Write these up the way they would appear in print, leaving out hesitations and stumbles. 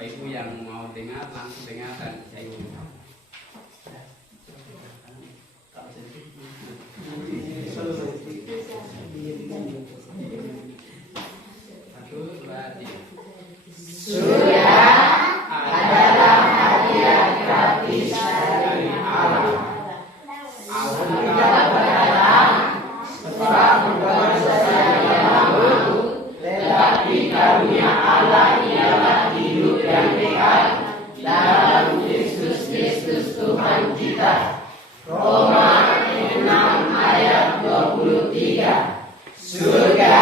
Bapak Ibu yang mau dengar langsung dengarkan saya ulang. Satu, dua, tiga. Surga adalah hadiah gratis dari Allah. Allah berkata, sebab berbuat dosa yang malu, tetapi karunia Allah ialah hidup yang kekal dalam Yesus Kristus Tuhan kita. Roma 6 ayat 23. Surga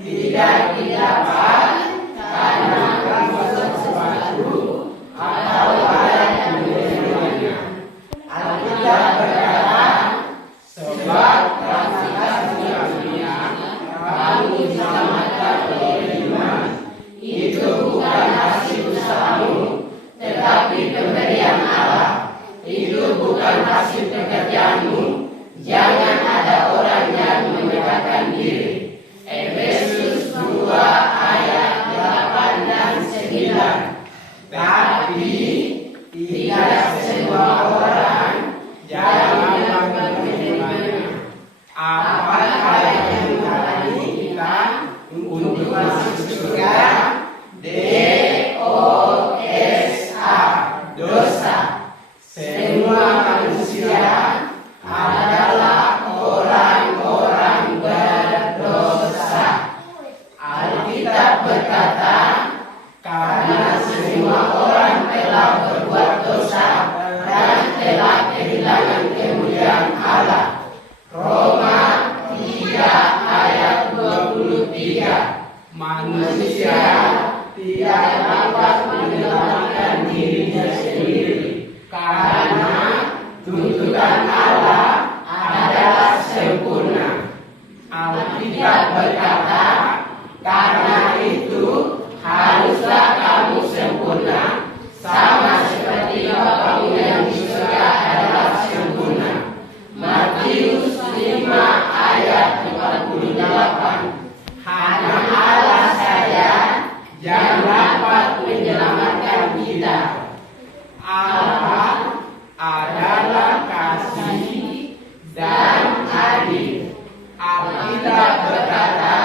tidak didapat karena berbuat sesuatu atau ada yang menerimanya. Alkitab berkata, sebab kasih karunia kamu diselamatkan oleh iman. Itu bukan hasil usahamu, tetapi pemberian Allah. Itu bukan hasil pekerjaanmu. Jangan ada orang yang menyatakan diri. Efesus 2 ayat 8 dan 9. Tapi tidak semua orang jangan menerimanya. Apakah yang menghalangi kita untuk masuk surga? dosa, dosa. Semua manusia adalah orang-orang berdosa. Alkitab berkata, karena semua orang telah berbuat dosa dan telah kehilangan kemuliaan Allah. Roma 3 ayat 23. Manusia tidak dapat menyelamatkan dirinya sendiri, karena tuntutan Allah adalah sempurna. Alkitab berkata, karena itu haruslah kamu sempurna, sama seperti Bapamu yang di surga adalah sempurna. Matius 5 ayat 48. Hanya Allah saja yang dapat menyelamatkan kita. Allah adalah kasih dan adil. Alkitab berkata,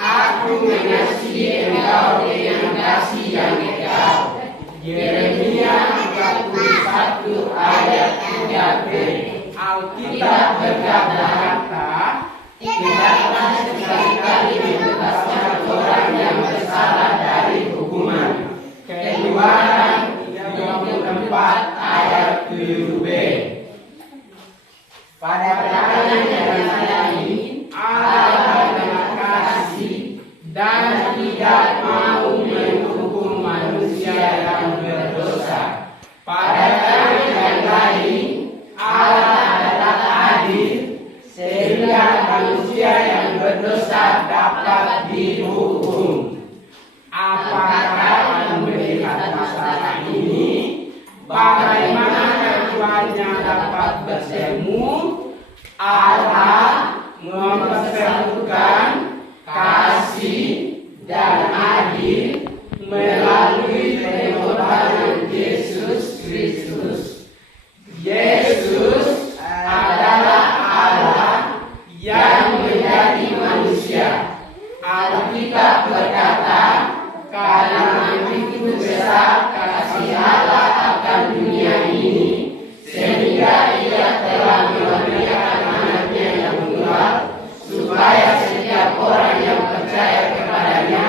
aku mengasihi engkau dengan kasih yang kekal. Yeremia 31 ayat 3b. Alkitab berkata, tidaklah sekali-kali membebaskan orang yang bersalah dari hukuman. Keluaran 34 ayat 7b. Pada perkara yang lain, Allah adalah kasih dan tidak mau menghukum manusia yang berdosa. Pada perkara yang lain, Allah adalah adil sehingga manusia yang berdosa dapat dihukum. Apakah kamu melihat masalah ini? Bagaimana keduanya dapat bersemu? Allah mempersatukan kasih dan adil melalui pengorbanan Yesus Kristus. Yesus adalah Allah yang menjadi manusia. Alkitab berkata, karena begitu besar kasih Allah akan dunia ini, sehingga Ia telah memberikan anaknya yang tunggal, supaya setiap orang yang percaya kepadanya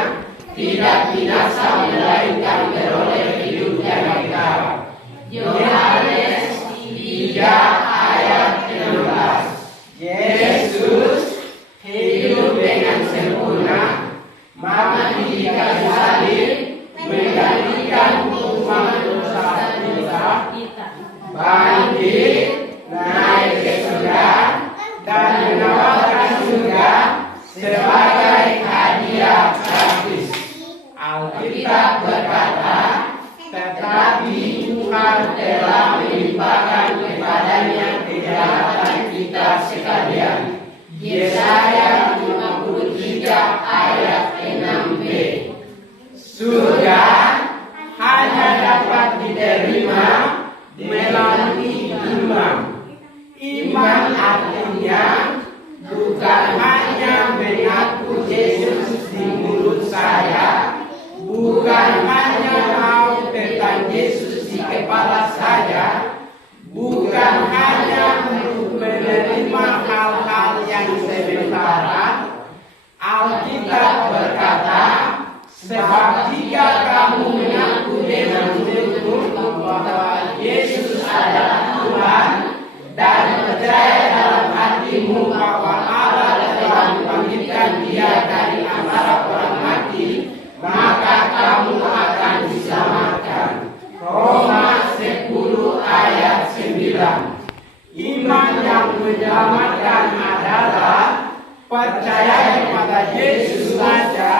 tidak binasa melainkan beroleh hidup yang kekal. Yohanes 3 ayat 16. Yesus hidup dengan sempurna, mati di kayu salib, menggantikan hukuman dosa kita, bangkit, naik ke surga, dan menawarkan surga sebagai hadiah gratis. Alkitab berkata, tetapi Tuhan telah melimpahkan kepadanya kejahatan kita sekalian. Yesaya 53 ayat 6b. Surga diterima melalui iman. Iman artinya bukan hanya mengaku Yesus di mulut saya, bukan hanya tahu tentang Yesus di kepala saya, bukan hanya menerima hal-hal yang sementara. Alkitab berkata, sebab jika kamu mengaku dengan mulut bahwa Yesus adalah Tuhan dan percaya dalam hatimu bahwa Allah telah membangkitkan Dia dari antara orang mati, maka kamu akan diselamatkan. Roma 10 ayat 9. Iman yang menyelamatkan adalah percaya kepada Yesus saja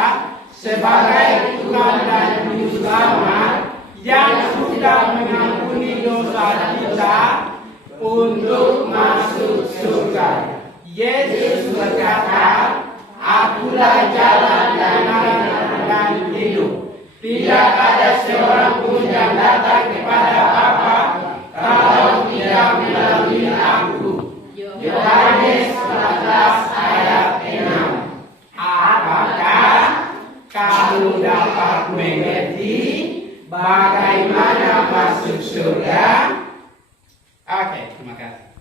sebagai Tuhan dan Juru Selamat yang sudah mengampuni dosa kita untuk masuk surga. Yesus berkata, "Akulah jalan dan hidup. Tidak ada seorang pun yang datang kepada Bapa kalau tidak melalui Aku." Yohanes 14 ayat 6. Apakah kamu dapat mengerti bagaimana masuk surga?